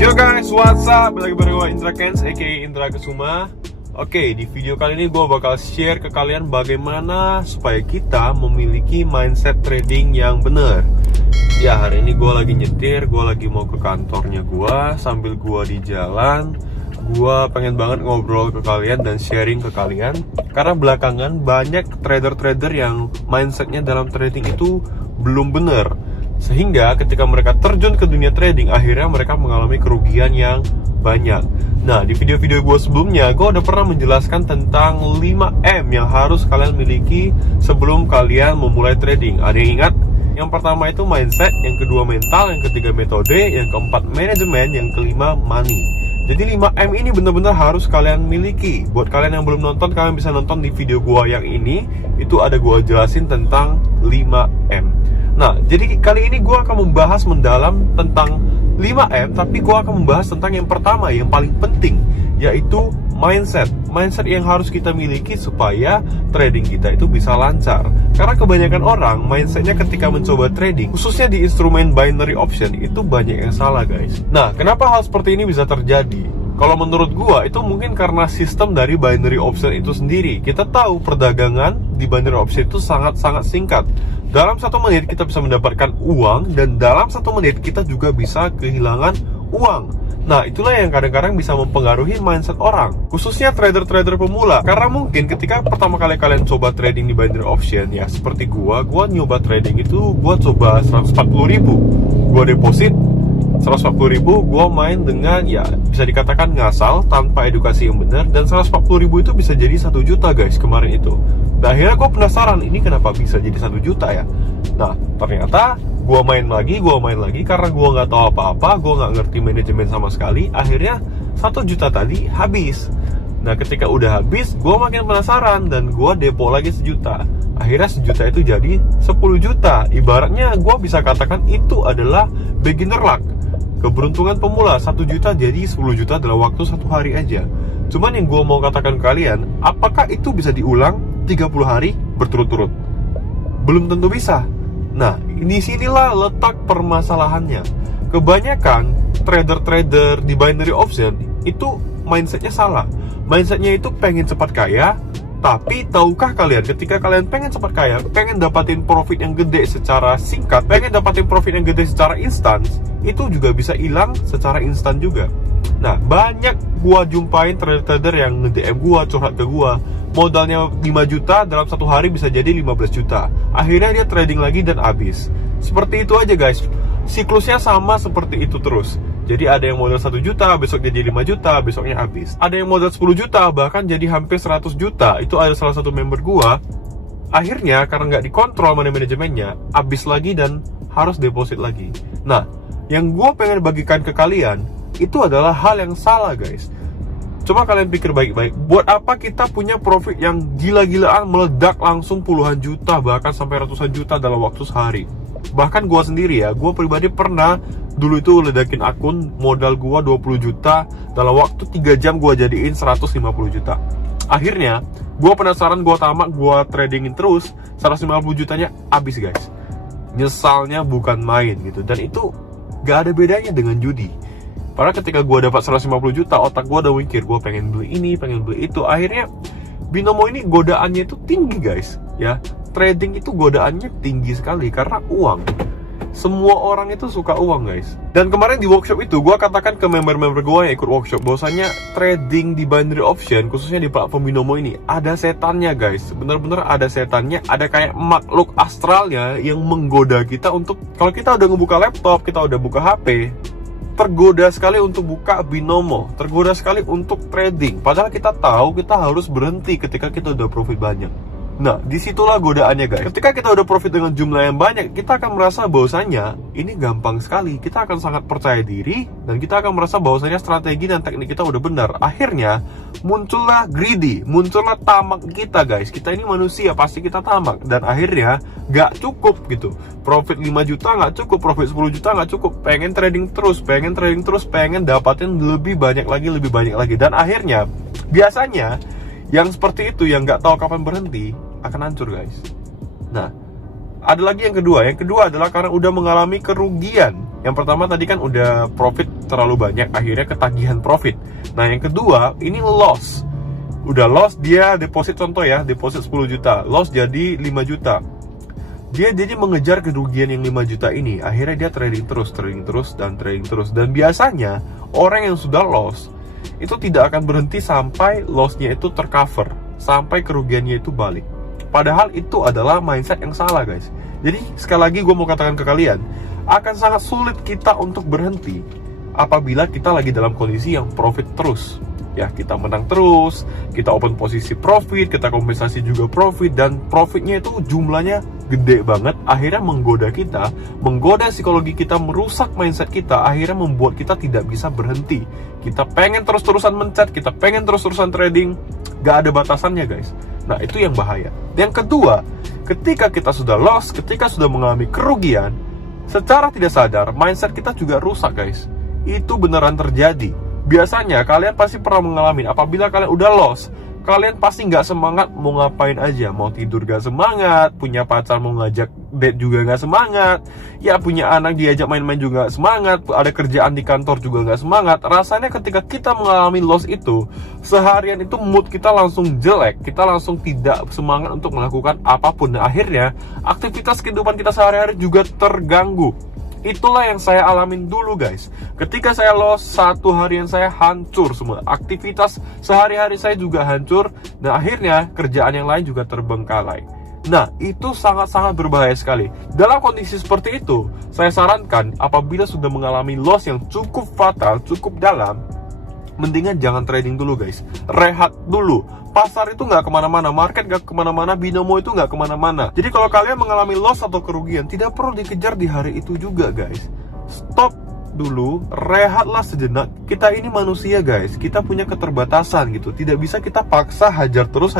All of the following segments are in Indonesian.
Yo guys, what's up? Balik bareng gue Indra Kens, aka Indra Kesuma. Oke, di video kali ini gue bakal share ke kalian bagaimana supaya kita memiliki mindset trading yang benar. Ya, hari ini gue lagi nyetir, gue lagi mau ke kantornya gue. Sambil gue di jalan, gue pengen banget ngobrol ke kalian dan sharing ke kalian. Karena belakangan banyak trader-trader yang mindsetnya dalam trading itu belum benar. Sehingga ketika mereka terjun ke dunia trading, akhirnya mereka mengalami kerugian yang banyak. Nah, di video-video gue sebelumnya, gue udah pernah menjelaskan tentang 5M yang harus kalian miliki sebelum kalian memulai trading. Ada yang ingat? Yang pertama itu mindset, yang kedua mental, yang ketiga metode, yang keempat manajemen, yang kelima money. Jadi 5M ini benar-benar harus kalian miliki. Buat kalian yang belum nonton, kalian bisa nonton di video gue yang ini. Itu ada gue jelasin tentang 5M. Nah, jadi kali ini gue akan membahas mendalam tentang 5M, tapi gue akan membahas tentang yang pertama, yang paling penting, yaitu mindset. Mindset yang harus kita miliki supaya trading kita itu bisa lancar. Karena kebanyakan orang, mindsetnya ketika mencoba trading, khususnya di instrumen binary option, itu banyak yang salah guys. Nah, kenapa hal seperti ini bisa terjadi? Kalau menurut gua itu mungkin karena sistem dari binary option itu sendiri. Kita tahu perdagangan di binary option itu sangat-sangat singkat. Dalam 1 menit kita bisa mendapatkan uang, dan dalam 1 menit kita juga bisa kehilangan uang. Nah, itulah yang kadang-kadang bisa mempengaruhi mindset orang, khususnya trader-trader pemula. Karena mungkin ketika pertama kali kalian coba trading di binary option, ya seperti gua nyoba trading itu, gua coba 140.000, gua deposit 140.000, gue main dengan ya bisa dikatakan ngasal, tanpa edukasi yang benar, dan 140.000 itu bisa jadi 1 juta guys kemarin itu. Nah, akhirnya gue penasaran, ini kenapa bisa jadi 1 juta ya? Nah, ternyata gue main lagi karena gue nggak tahu apa-apa, gue nggak ngerti manajemen sama sekali. Akhirnya 1 juta tadi habis. Nah, ketika udah habis, gue makin penasaran dan gue depo lagi 1 juta. Akhirnya 1 juta itu jadi 10 juta. Ibaratnya gue bisa katakan itu adalah beginner luck, keberuntungan pemula. 1 juta jadi 10 juta dalam waktu 1 hari aja. Cuman yang gue mau katakan ke kalian, apakah itu bisa diulang 30 hari berturut-turut? Belum tentu bisa. Nah, di sinilah letak permasalahannya. Kebanyakan trader-trader di binary option itu mindsetnya salah. Mindsetnya itu pengen cepat kaya. Tapi tahukah kalian, ketika kalian pengen cepat kaya, pengen dapatin profit yang gede secara singkat, pengen dapatin profit yang gede secara instan, itu juga bisa hilang secara instan juga. Nah, banyak gua jumpain trader-trader yang nge-DM gua, curhat ke gua, modalnya 5 juta, dalam 1 hari bisa jadi 15 juta. Akhirnya dia trading lagi dan habis. Seperti itu aja guys. Siklusnya sama seperti itu terus. Jadi ada yang modal 1 juta, besok jadi 5 juta, besoknya habis. Ada yang modal 10 juta, bahkan jadi hampir 100 juta. Itu ada salah satu member gua. Akhirnya karena nggak dikontrol manajemennya, habis lagi dan harus deposit lagi. Nah, yang gua pengen bagikan ke kalian, itu adalah hal yang salah guys. Coba kalian pikir baik-baik, buat apa kita punya profit yang gila-gilaan, meledak langsung puluhan juta, bahkan sampai ratusan juta dalam waktu sehari. Bahkan gue sendiri ya, gue pribadi pernah dulu itu ledakin akun, modal gue 20 juta, dalam waktu 3 jam gue jadiin 150 juta. Akhirnya, gue penasaran, gue tamak, gue tradingin terus, 150 jutanya habis guys. Nyesalnya bukan main gitu, dan itu gak ada bedanya dengan judi. Karena ketika gue dapat 150 juta, otak gue udah mikir, gue pengen beli ini, pengen beli itu. Akhirnya, binomo ini godaannya itu tinggi guys, ya. Trading itu godaannya tinggi sekali karena uang. Semua orang itu suka uang guys. Dan kemarin di workshop itu gue katakan ke member-member gue yang ikut workshop, bahwasanya trading di binary option, khususnya di platform binomo ini, ada setannya guys. Bener-bener ada setannya, ada kayak makhluk astralnya yang menggoda kita untuk, kalau kita udah ngebuka laptop, kita udah buka HP, tergoda sekali untuk buka binomo, tergoda sekali untuk trading. Padahal kita tahu kita harus berhenti ketika kita udah profit banyak. Nah, disitulah godaannya guys. Ketika kita udah profit dengan jumlah yang banyak, kita akan merasa bahwasanya ini gampang sekali. Kita akan sangat percaya diri, dan kita akan merasa bahwasanya strategi dan teknik kita udah benar. Akhirnya, muncullah greedy, muncullah tamak kita guys. Kita ini manusia, pasti kita tamak. Dan akhirnya, gak cukup gitu. Profit 5 juta gak cukup, profit 10 juta gak cukup. Pengen trading terus, pengen dapatin lebih banyak lagi. Dan akhirnya, biasanya, yang seperti itu, yang gak tahu kapan berhenti, akan hancur guys. Nah, ada lagi yang kedua. Yang kedua adalah karena udah mengalami kerugian. Yang pertama tadi kan udah profit terlalu banyak, akhirnya ketagihan profit. Nah yang kedua, ini loss. Udah loss, dia deposit, contoh ya, deposit 10 juta, loss jadi 5 juta. Dia jadi mengejar kerugian yang 5 juta ini. Akhirnya dia trading terus. Dan biasanya orang yang sudah loss itu tidak akan berhenti sampai lossnya itu tercover, sampai kerugiannya itu balik. Padahal itu adalah mindset yang salah, guys. Jadi sekali lagi gue mau katakan ke kalian, akan sangat sulit kita untuk berhenti apabila kita lagi dalam kondisi yang profit terus. Ya, kita menang terus, kita open posisi profit, kita kompensasi juga profit, dan profitnya itu jumlahnya gede banget. Akhirnya menggoda kita, menggoda psikologi kita, merusak mindset kita, akhirnya membuat kita tidak bisa berhenti. Kita pengen terus-terusan mencet, kita pengen terus-terusan trading, gak ada batasannya, guys. Nah, itu yang bahaya. Yang kedua, ketika kita sudah loss, ketika sudah mengalami kerugian, secara tidak sadar, mindset kita juga rusak, guys. Itu beneran terjadi. Biasanya kalian pasti pernah mengalami, apabila kalian udah loss, kalian pasti nggak semangat mau ngapain aja. Mau tidur gak semangat, punya pacar mau ngajak date juga gak semangat, ya punya anak diajak main-main juga gak semangat, ada kerjaan di kantor juga gak semangat. Rasanya ketika kita mengalami loss itu, seharian itu mood kita langsung jelek, kita langsung tidak semangat untuk melakukan apapun. Dan akhirnya aktivitas kehidupan kita sehari-hari juga terganggu. Itulah yang saya alamin dulu, guys. Ketika saya loss, satu harian saya hancur semua. Aktivitas sehari-hari saya juga hancur. Dan akhirnya kerjaan yang lain juga terbengkalai. Nah, itu sangat-sangat berbahaya sekali. Dalam kondisi seperti itu, saya sarankan apabila sudah mengalami loss yang cukup fatal, cukup dalam, mendingan jangan trading dulu, guys. Rehat dulu. Pasar itu nggak kemana-mana, market nggak kemana-mana, binomo itu nggak kemana-mana. Jadi kalau kalian mengalami loss atau kerugian, tidak perlu dikejar di hari itu juga, guys. Stop dulu, rehatlah sejenak. Kita ini manusia, guys. Kita punya keterbatasan gitu. Tidak bisa kita paksa hajar terus.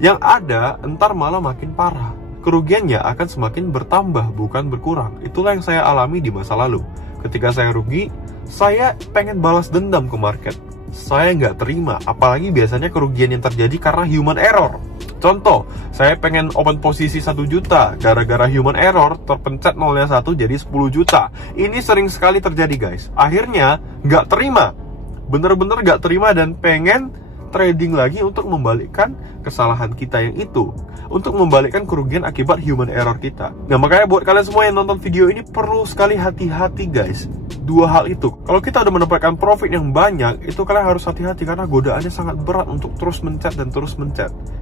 Yang ada, entar malah makin parah. Kerugiannya akan semakin bertambah, bukan berkurang. Itulah yang saya alami di masa lalu. Ketika saya rugi, saya pengen balas dendam ke market. Saya nggak terima, apalagi biasanya kerugian yang terjadi karena human error. Contoh, saya pengen open posisi 1 juta, gara-gara human error terpencet 0-1 jadi 10 juta. Ini sering sekali terjadi, guys. Akhirnya nggak terima, bener-bener nggak terima, dan pengen trading lagi untuk membalikkan kesalahan kita yang itu, untuk membalikkan kerugian akibat human error kita. Nah, makanya buat kalian semua yang nonton video ini perlu sekali hati-hati, guys. Dua hal itu, kalau kita udah mendapatkan profit yang banyak, itu kalian harus hati-hati karena godaannya sangat berat untuk terus mencet.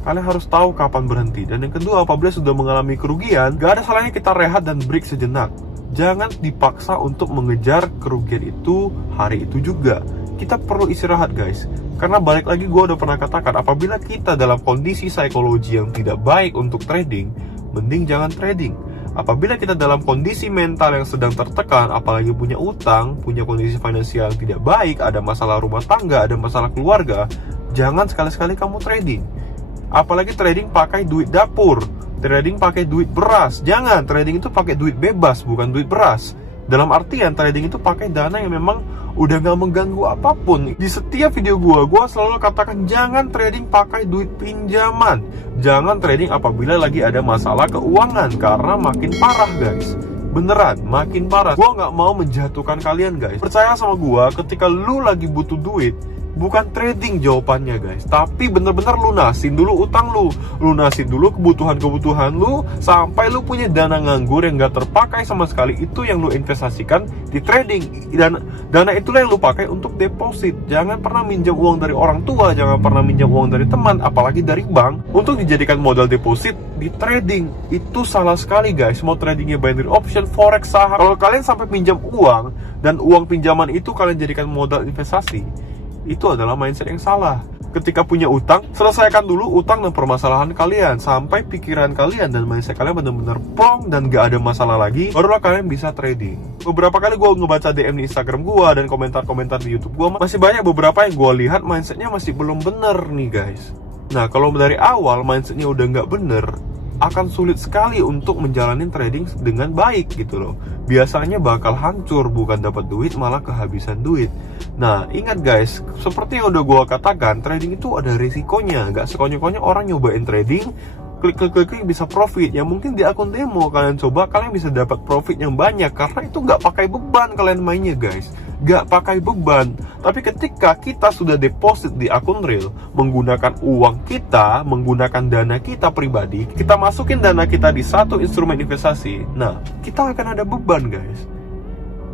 Kalian harus tahu kapan berhenti. Dan yang kedua, apabila sudah mengalami kerugian, gak ada salahnya kita rehat dan break sejenak. Jangan dipaksa untuk mengejar kerugian itu hari itu juga. Kita perlu istirahat, guys. Karena balik lagi, gue udah pernah katakan, apabila kita dalam kondisi psikologi yang tidak baik untuk trading, mending jangan trading. Apabila kita dalam kondisi mental yang sedang tertekan, apalagi punya utang, punya kondisi finansial yang tidak baik, ada masalah rumah tangga, ada masalah keluarga, jangan sekali-sekali kamu trading. Apalagi trading pakai duit dapur, trading pakai duit beras. Jangan, trading itu pakai duit bebas, bukan duit beras. Dalam artian, trading itu pakai dana yang memang udah gak mengganggu apapun. Di setiap video gue selalu katakan jangan trading pakai duit pinjaman. Jangan trading apabila lagi ada masalah keuangan, karena makin parah, guys. Beneran, makin parah. Gue gak mau menjatuhkan kalian, guys. Percaya sama gue, ketika lu lagi butuh duit, bukan trading jawabannya, guys, tapi bener-bener lunasin dulu utang lu, lunasin dulu kebutuhan lu, sampai lu punya dana nganggur yang gak terpakai sama sekali. Itu yang lu investasikan di trading, dan dana itulah yang lu pakai untuk deposit. Jangan pernah minjam uang dari orang tua, jangan pernah minjam uang dari teman, apalagi dari bank, untuk dijadikan modal deposit di trading. Itu salah sekali, guys. Mau tradingnya binary option, forex, saham, kalau kalian sampai pinjam uang, dan uang pinjaman itu kalian jadikan modal investasi, itu adalah mindset yang salah. Ketika punya utang, selesaikan dulu utang dan permasalahan kalian, sampai pikiran kalian dan mindset kalian benar-benar plong dan gak ada masalah lagi, barulah kalian bisa trading. Beberapa kali gue ngebaca DM di Instagram gue dan komentar-komentar di YouTube gue, masih banyak beberapa yang gue lihat mindsetnya masih belum bener nih, guys. Nah, kalau dari awal mindsetnya udah gak bener, akan sulit sekali untuk menjalani trading dengan baik gitu loh. Biasanya bakal hancur, bukan dapat duit malah kehabisan duit. Nah, ingat guys, seperti yang udah gue katakan, trading itu ada risikonya. Gak sekonyong-konyong orang nyobain trading klik bisa profit. Ya mungkin di akun demo kalian coba, kalian bisa dapat profit yang banyak, karena itu nggak pakai beban kalian mainnya guys, nggak pakai beban. Tapi ketika kita sudah deposit di akun real menggunakan uang kita, menggunakan dana kita pribadi, kita masukin dana kita di satu instrumen investasi, nah kita akan ada beban guys.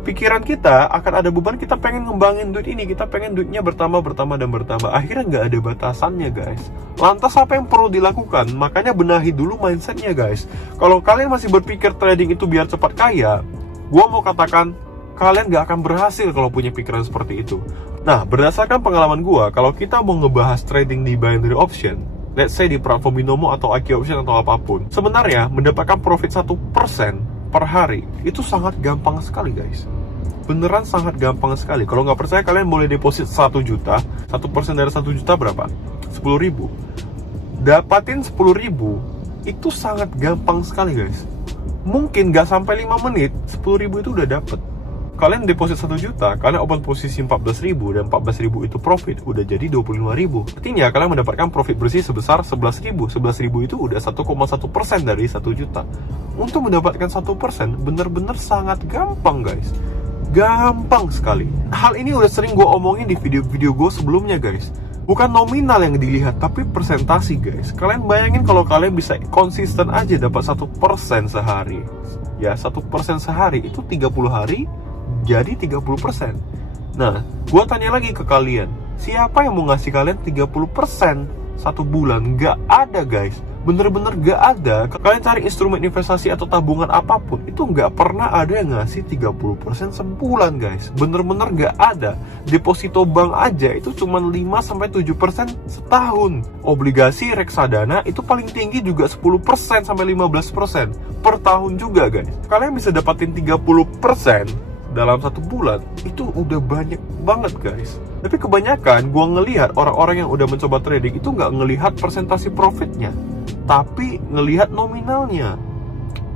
Pikiran kita akan ada beban, kita pengen ngembangin duit ini, kita pengen duitnya bertambah, akhirnya nggak ada batasannya guys. Lantas apa yang perlu dilakukan? Makanya benahi dulu mindsetnya guys. Kalau kalian masih berpikir trading itu biar cepat kaya, gua mau katakan kalian nggak akan berhasil kalau punya pikiran seperti itu. Nah, berdasarkan pengalaman gua, kalau kita mau ngebahas trading di binary option, let's say di platform binomo atau IQ option atau apapun, sebenarnya mendapatkan profit 1% per hari itu sangat gampang sekali guys. Beneran sangat gampang sekali. Kalau nggak percaya, kalian boleh deposit 1 juta. 1% dari 1 juta berapa? 10.000. Dapatin 10.000 itu sangat gampang sekali guys. Mungkin nggak sampai 5 menit 10.000 itu udah dapet. Kalian deposit 1 juta, kalian open posisi 14.000, dan 14.000 itu profit, udah jadi 25.000. Artinya kalian mendapatkan profit bersih sebesar 11.000. 11.000 itu udah 1,1% dari 1 juta. Untuk mendapatkan 1% bener-bener sangat gampang guys. Gampang sekali. Hal ini udah sering gue omongin di video-video gue sebelumnya guys. Bukan nominal yang dilihat, tapi persentasi guys. Kalian bayangin kalau kalian bisa konsisten aja dapat 1% sehari. Ya 1% sehari itu 30 hari jadi 30%. Nah, gue tanya lagi ke kalian, siapa yang mau ngasih kalian 30% satu bulan? Gak ada guys, bener-bener gak ada. Kalian cari instrumen investasi atau tabungan apapun, itu gak pernah ada yang ngasih 30% sebulan guys. Bener-bener gak ada. Deposito bank aja itu cuma 5-7% setahun. Obligasi reksadana itu paling tinggi juga 10% sampai 15% per tahun juga guys. Kalian bisa dapatin 30% dalam 1 bulan, itu udah banyak banget guys. Tapi kebanyakan gue ngelihat orang-orang yang udah mencoba trading itu nggak ngelihat persentasi profitnya, tapi ngelihat nominalnya.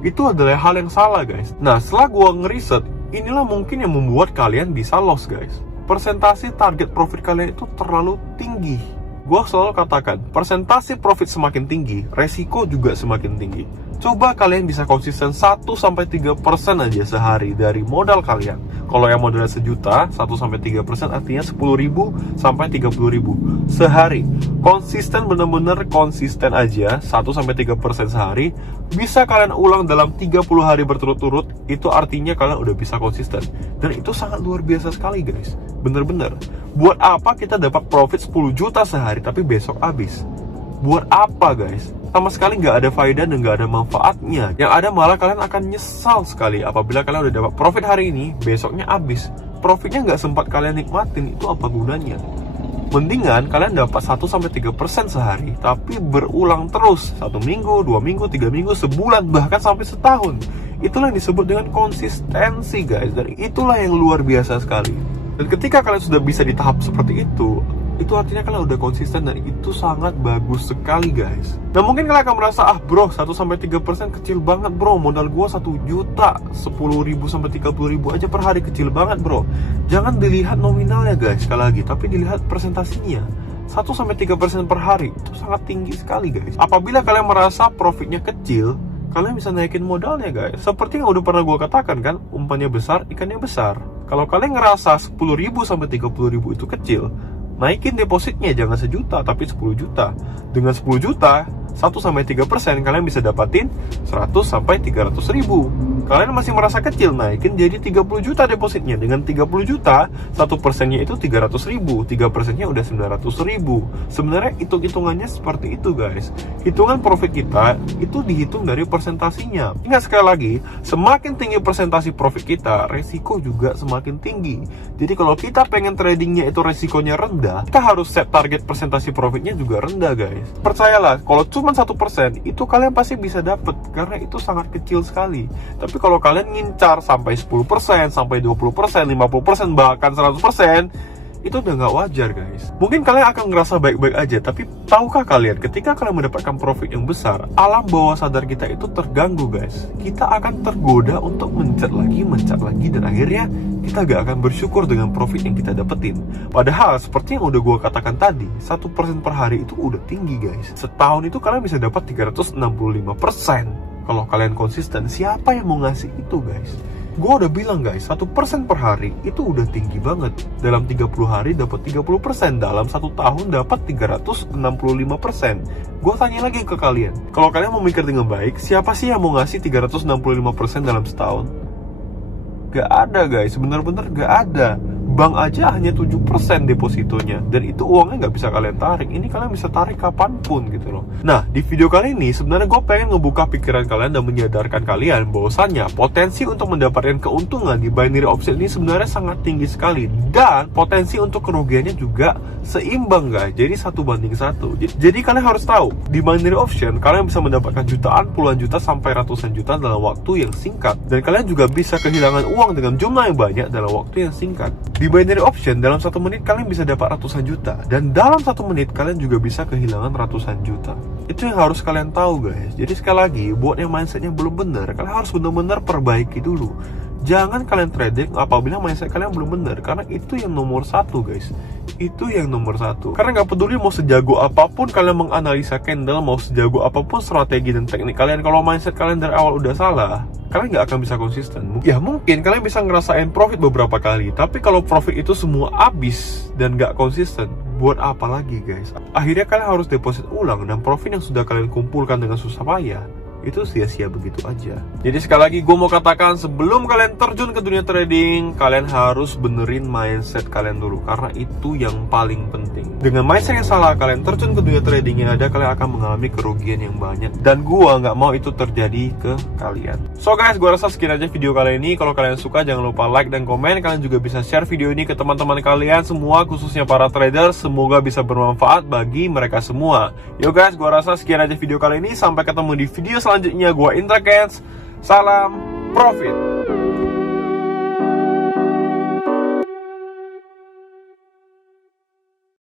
Itu adalah hal yang salah guys. Nah, setelah gue ngeriset, inilah mungkin yang membuat kalian bisa loss guys. Persentasi target profit kalian itu terlalu tinggi. Gue selalu katakan, persentasi profit semakin tinggi, resiko juga semakin tinggi. Coba kalian bisa konsisten 1-3% aja sehari dari modal kalian. Kalau yang modalnya sejuta, 1-3% artinya 10.000 sampai 30.000 sehari. Konsisten, bener-bener konsisten aja 1-3% sehari. Bisa kalian ulang dalam 30 hari berturut-turut, itu artinya kalian udah bisa konsisten. Dan itu sangat luar biasa sekali guys. Bener-bener. Buat apa kita dapat profit 10 juta sehari tapi besok habis? Buat apa guys? Sama sekali nggak ada faedah dan nggak ada manfaatnya. Yang ada malah kalian akan nyesal sekali apabila kalian udah dapat profit hari ini, besoknya habis. Profitnya nggak sempat kalian nikmatin, itu apa gunanya? Mendingan kalian dapat 1-3% sehari, tapi berulang terus 1 minggu, 2 minggu, 3 minggu, sebulan, bahkan sampai setahun. Itulah yang disebut dengan konsistensi guys. Dan itulah yang luar biasa sekali. Dan ketika kalian sudah bisa di tahap seperti itu artinya kalian udah konsisten, dan itu sangat bagus sekali guys. Nah, mungkin kalian akan merasa, bro, 1-3% kecil banget bro, modal gua 1 juta, 10.000 sampai 30.000 aja per hari, kecil banget bro. Jangan dilihat nominalnya guys, sekali lagi, tapi dilihat presentasinya. 1-3% per hari itu sangat tinggi sekali guys. Apabila kalian merasa profitnya kecil, kalian bisa naikin modalnya guys. Seperti yang udah pernah gue katakan kan, umpannya besar, ikannya besar. Kalau kalian ngerasa 10.000 sampai 30.000 itu kecil, naikin depositnya, jangan sejuta tapi 10 juta. Dengan 10 juta, 1-3% kalian bisa dapatin 100-300.000. Kalian masih merasa kecil, naikin jadi 30 juta depositnya. Dengan 30 juta, 1%-nya itu 300.000, 3%-nya udah 900.000. Sebenarnya hitung-hitungannya seperti itu guys. Hitungan profit kita itu dihitung dari persentasinya. Ingat sekali lagi, semakin tinggi persentasi profit kita, resiko juga semakin tinggi. Jadi kalau kita pengen tradingnya itu resikonya rendah, kita harus set target persentasi profitnya juga rendah guys. Percayalah, kalau cuma 1%, itu kalian pasti bisa dapet, karena itu sangat kecil sekali. Tapi kalau kalian ngincar sampai 10%, sampai 20%, 50%, bahkan 100%, itu udah nggak wajar guys. Mungkin kalian akan ngerasa baik-baik aja, tapi tahukah kalian ketika kalian mendapatkan profit yang besar, alam bawah sadar kita itu terganggu guys. Kita akan tergoda untuk mencat lagi, dan akhirnya kita gak akan bersyukur dengan profit yang kita dapetin. Padahal seperti yang udah gue katakan tadi, 1% per hari itu udah tinggi guys. Setahun itu kalian bisa dapat 365%. Kalau kalian konsisten, siapa yang mau ngasih itu guys? Gue udah bilang guys, 1% per hari itu udah tinggi banget. Dalam 30 hari dapat 30%, dalam 1 tahun dapat 365%. Gue tanya lagi ke kalian, kalau kalian mau mikir dengan baik, siapa sih yang mau ngasih 365% dalam setahun? Gak ada guys, bener-bener gak ada. Bank aja hanya 7% depositonya, dan itu uangnya nggak bisa kalian tarik. Ini kalian bisa tarik kapanpun gitu loh. Nah, di video kali ini sebenarnya gue pengen ngebuka pikiran kalian dan menyadarkan kalian bahwasannya potensi untuk mendapatkan keuntungan di binary option ini sebenarnya sangat tinggi sekali, dan potensi untuk kerugiannya juga seimbang guys. Jadi 1:1. Jadi kalian harus tahu, di binary option kalian bisa mendapatkan jutaan, puluhan juta sampai ratusan juta dalam waktu yang singkat, dan kalian juga bisa kehilangan uang dengan jumlah yang banyak dalam waktu yang singkat. Di binary option dalam 1 menit kalian bisa dapat ratusan juta, dan dalam 1 menit kalian juga bisa kehilangan ratusan juta. Itu yang harus kalian tahu guys. Jadi sekali lagi, buat yang mindsetnya belum benar, kalian harus benar-benar perbaiki dulu. Jangan kalian trading apabila mindset kalian belum benar, karena itu yang nomor 1 guys. Itu yang nomor 1. Karena nggak peduli mau sejago apapun kalian menganalisa candle, mau sejago apapun strategi dan teknik kalian, kalau mindset kalian dari awal udah salah, kalian nggak akan bisa konsisten. Ya mungkin kalian bisa ngerasain profit beberapa kali, tapi kalau profit itu semua habis dan nggak konsisten, buat apa lagi guys? Akhirnya kalian harus deposit ulang, dan profit yang sudah kalian kumpulkan dengan susah payah itu sia-sia begitu aja. Jadi sekali lagi gue mau katakan, sebelum kalian terjun ke dunia trading, kalian harus benerin mindset kalian dulu, karena itu yang paling penting. Dengan mindset yang salah kalian terjun ke dunia trading yang ada, kalian akan mengalami kerugian yang banyak, dan gue nggak mau itu terjadi ke kalian. So guys, gue rasa sekian aja video kali ini. Kalau kalian suka, jangan lupa like dan komen. Kalian juga bisa share video ini ke teman-teman kalian semua, khususnya para trader. Semoga bisa bermanfaat bagi mereka semua. Yo guys, gue rasa sekian aja video kali ini. Sampai ketemu di video selanjutnya. Gue Indra Kens. Salam profit.